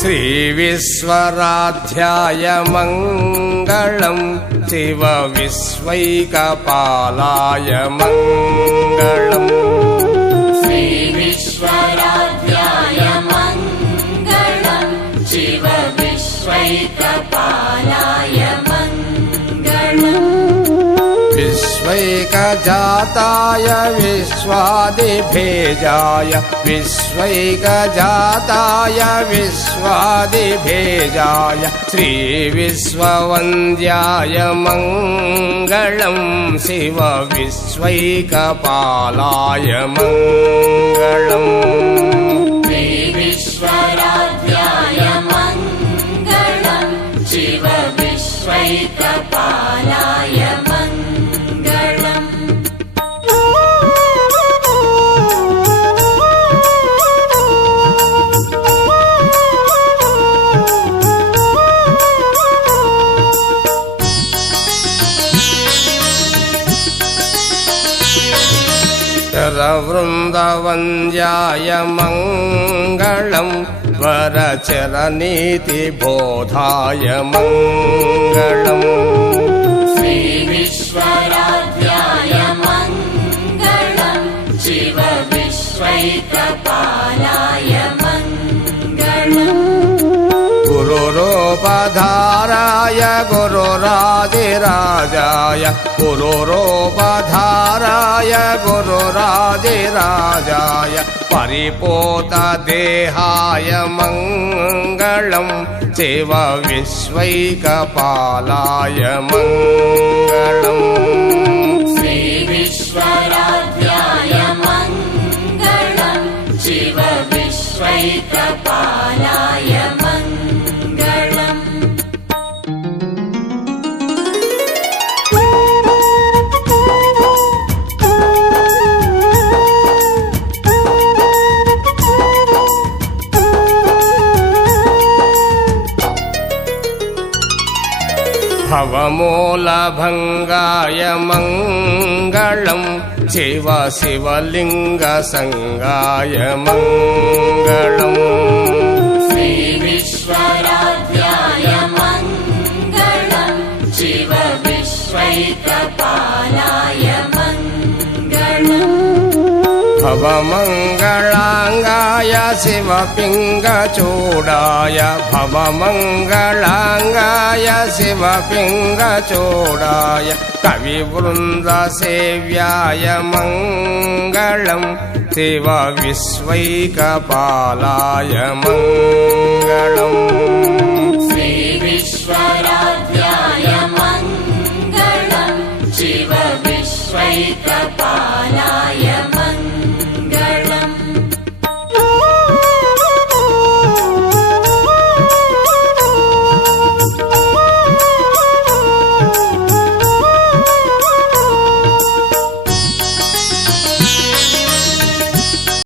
శ్రీ విశ్వరాధ్యాయ మంగళం శివ విశ్వైకపాలాయ మంగళం శ్రీ విశ్వరాధ్యాయ మంగళం శివ విశ్వైకపాలాయ మంగళం విశ్వైకజాతాయ విశ్వాదిభేజాయ విశ్వైకజాతాయ విశ్వాదిభేజాయ శ్రీ విశ్వవంద్యాయ మంగళం శివ విశ్వైకపాలాయ మంగళం శ్రీ విశ్వరాధ్యాయ మంగళం శివ విశ్వైకపాలాయ మంగళం వృందవంద్యాయ మంగళం వరచరనీతిబోధాయ మంగళం శ్రీ విశ్వరాధ్యాయ మంగళం శివ విశ్వైకపాలాయ మంగళం గురురూపధారాయ గురురాజిరాజాయ గురురూపధారాయ గురురాజిరాజాయ పరిపోతదేహాయ మంగళం శివ విశ్వైకపాలాయ మంగళం శ్రీ విశ్వరాధ్యాయ మంగళం శివ విశ్వైకపాలాయ మంగళం భవమూలభంగాయ మంగళం శివ శివలింగసంగాయ మంగళం శ్రీ విశ్వరాధ్యాయ మంగళం శివ విశ్వైకపాలాయ మంగళం భవమంగళాంగాయ శివపింగచూడాయ భవమంగళాంగాయ శివపింగచూడాయ కవివృందసేవ్యాయ మంగళం శివ విశ్వైకపాలాయ మంగళం